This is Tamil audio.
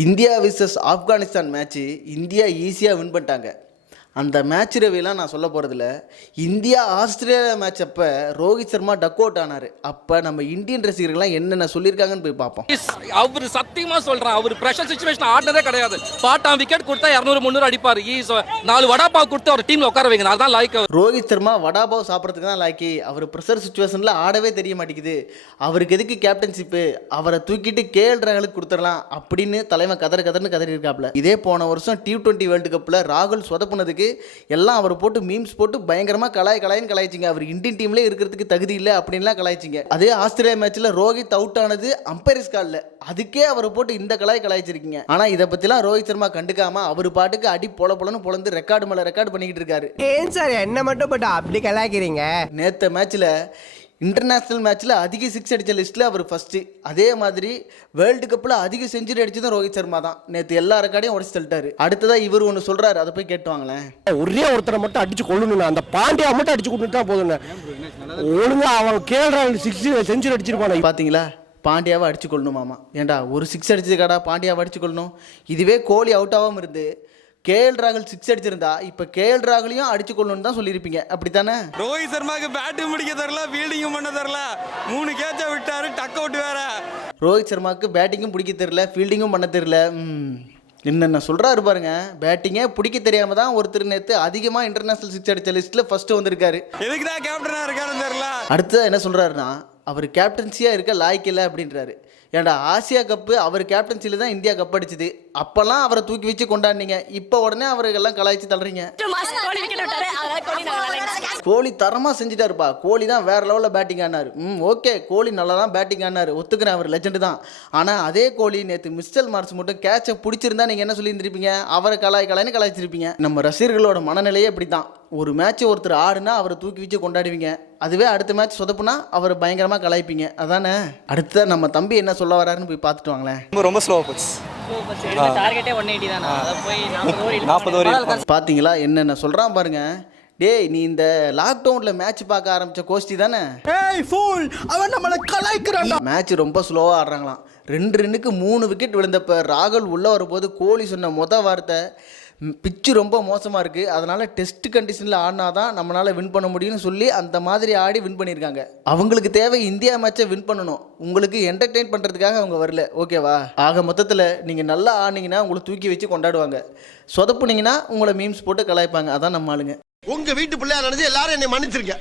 India versus Afghanistan match India ஈஸியாக வின் பண்ணிட்டாங்க. அந்த மேட்ச் ரிவ்யூலாம் நான் சொல்ல போகிறதில்ல. இந்தியா ஆஸ்திரேலியா மேட்ச் அப்போ ரோஹித் சர்மா டக் அவுட் ஆனார். அப்போ நம்ம இந்தியன் ரசிகர்கள்லாம் என்னென்ன சொல்லியிருக்காங்கன்னு போய் பார்ப்போம். அவர் சத்தியமாக சொல்கிறேன், அவர் ப்ரெஷர் சுச்சுவேஷன் ஆடினதே கிடையாது. பாட்டாம் விக்கெட் கொடுத்தா 200-300 அடிப்பார். 4 வடாப்பாவ் கொடுத்து அவர் டீமில் உட்கார வைக்கணும், அதுதான் லாய்க். ரோஹித் சர்மா வடாபாவ் சாப்பிட்றதுக்கு தான் லாய்க்கு. அவர் ப்ரெஷர் சுச்சுவேஷனில் ஆடவே தெரிய மாட்டேங்குது. அவருக்கு எதுக்கு கேப்டன்ஷிப்பு, அவரை தூக்கிட்டு கேஎல் ராகுலுக்கு கொடுத்துடலாம் அப்படின்னு தலைவன் கதறன்னு கதறி இருக்காப்ல. இதே போன வருஷம் T20 வேர்ல்டு கப்பில் ராகுல் சொதப்புனதுக்கு எல்லாம் அவர் போட்டு மீம்ஸ் போட்டு பயங்கரமாக கலாயின்னு கலாய்ச்சிங்க. அவர் இந்தியன் டீம்லேயே இருக்கிறதுக்கு தகுதி இல்லை அப்படின்லாம் கலாய்ச்சிங்க. அதே ஆஸ்திரேலியா மேட்ச்சில் ரோஹித் அவுட் ஆனது அம்பையர்ஸ் காலில், அதுக்கே அவரை போட்டு இந்த கலாய்ச்சிருக்கீங்க. ஆனால் இதை பற்றிலாம் ரோஹித் சர்மா கண்டுக்காம அவர் பாட்டுக்கு அடி பொலன்னு பொழந்து ரெக்கார்டு மேலே ரெக்கார்டு பண்ணிக்கிட்டு இருக்காரு. ஏன் சார் என்ன மட்டும் போட்டு அப்படி கலாய்க்கிறீங்க? நேற்று மேட்ச்சில் இன்டர்நேஷ்னல் மேட்ச்சில் அதிக சிக்ஸ் அடித்த லிஸ்ட்டில் அவர் ஃபஸ்ட்டு. அதே மாதிரி வேர்ல்டு கப்பில் அதிக செஞ்சுரி அடிச்சதும் ரோஹித் சர்மா தான். நேற்று எல்லா ரெக்கார்டையும் உடச்சு தள்ளிட்டாரு. அடுத்ததாக இவர் ஒன்று சொல்கிறாரு, அதை போய் கேட்டுவாங்களேன். ஒரே ஒருத்தரை மட்டும் அடிச்சு கொள்ளணும், அந்த பாண்டியா மட்டும் அடிச்சு கொண்டுட்டா போதுங்க. ஒழுங்கா அவன் கேள்றாங்க 6 செஞ்சுரி அடிச்சிருப்பானே. பார்த்தீங்களா, பாண்டியாவை அடிச்சு கொள்ளணுமாமா. ஏண்டா ஒரு சிக்ஸ் அடிச்சதுக்காடா பாண்டியாவை அடிச்சு கொள்ளணும்? இதுவே கோலி அவுட் ஆகாமல் இருந்து கேஎல் ராகுல் 6 அடிச்சிருந்தா இப்ப கேஎல் ராகுலையும் அடிச்சு கொள்ளணும்னு தான் சொல்லியிருப்பீங்க, அப்படித்தானே? ரோஹித் சர்மாக்கு பேட்டிங் பிடிக்க தெரியல, ஃபீல்டிங்கும் பண்ண தெரியல, 3 கேட்சை விட்டாரு, டக் அவுட் வேற. ரோஹித் சர்மாக்கு பேட்டிங்கும் பிடிக்க தெரியல, ஃபீல்டிங்கும் பண்ண தெரியல. என்னென்ன சொல்கிறாரு பாருங்க. பேட்டிங்கே பிடிக்க தெரியாம தான் ஒருத்தர் நேற்று அதிகமாக இன்டர்நேஷனல் சிக்ஸ் அடித்த லிஸ்ட்டில் ஃபர்ஸ்ட் வந்திருக்காரு. எதுக்கு தான் கேப்டனாக இருக்காருன்னு தெரியல. அடுத்தது என்ன சொல்கிறாருன்னா, அவர் கேப்டன்சியாக இருக்க லாய்க்கு இல்லை அப்படின்றாரு. ஏன்டா ஆசியா கப்பு அவர் கேப்டன்சியில் தான் இந்தியா கப் அடிச்சுது. அப்போல்லாம் அவரை தூக்கி வச்சு கொண்டாடினீங்க. இப்போ உடனே அவர்களெல்லாம் கலாய்ச்சி தள்ளுறீங்க. கோலி தரமாக செஞ்சுட்டாருப்பா. கோலி தான் வேறு லெவலில் பேட்டிங் ஆனார். ஓகே, கோலி நல்லா தான் பேட்டிங் ஆனார், ஒத்துக்கிறேன், அவர் லெஜெண்டு தான். ஆனால் அதே கோலி நேற்று மிஸ்டல் மார்க்ஸ் மட்டும் கேட்சை பிடிச்சிருந்தா நீங்கள் என்ன சொல்லியிருந்திருப்பீங்க? அவரை கலாய்ன்னு கலாய்ச்சிருப்பீங்க. நம்ம ரசிகர்களோட மனநிலையே இப்படி தான். ஒரு மேட்ச் ஒருத்தர் ஆடுனா அவரை தூக்கி வச்சு கொண்டாடுவீங்க. அதுவே அடுத்த மேட்ச் சொதப்புனா அவர் பயங்கரமாக கலாய்ப்பீங்க, அதானே? அடுத்த நம்ம தம்பி என்ன சொல்ல வராருன்னு போய் பார்த்துட்டு வாங்களேன். ரொம்ப ஸ்லோவாக போச்சு. பார்த்தீங்களா என்னென்ன சொல்கிறான் பாருங்க. டேய், நீ இந்த லாக்டவுனில் மேட்ச் பார்க்க ஆரம்பித்த கோஷ்டி தானே? அவன் நம்மளை கலாய்க்கிறான். மேட்ச் ரொம்ப ஸ்லோவாக ஆடுறாங்களாம். 2 ரன்னுக்கு 3 விக்கெட் விழுந்தப்ப ராகுல் உள்ளே வரும்போது கோலி சொன்ன வார்த்தை, பிச்சு ரொம்ப மோசமாக இருக்குது, அதனால் டெஸ்ட் கண்டிஷனில் ஆடினா தான் நம்மளால் வின் பண்ண முடியும்னு சொல்லி அந்த மாதிரி ஆடி வின் பண்ணியிருக்காங்க. அவங்களுக்கு தேவை இந்தியா மேட்சை வின் பண்ணணும். உங்களுக்கு என்டர்டெயின் பண்ணுறதுக்காக அவங்க வரல, ஓகேவா? ஆக மொத்தத்தில் நீங்கள் நல்லா ஆடினீங்கன்னா உங்களை தூக்கி வச்சு கொண்டாடுவாங்க. சொதப்புனீங்கன்னா உங்களை மீம்ஸ் போட்டு கலாய்ப்பாங்க. அதான் நம்ம ஆளுங்க. உங்க வீட்டு பிள்ளையா நினைச்சு எல்லாரும் என்னை மன்னிச்சிருக்க.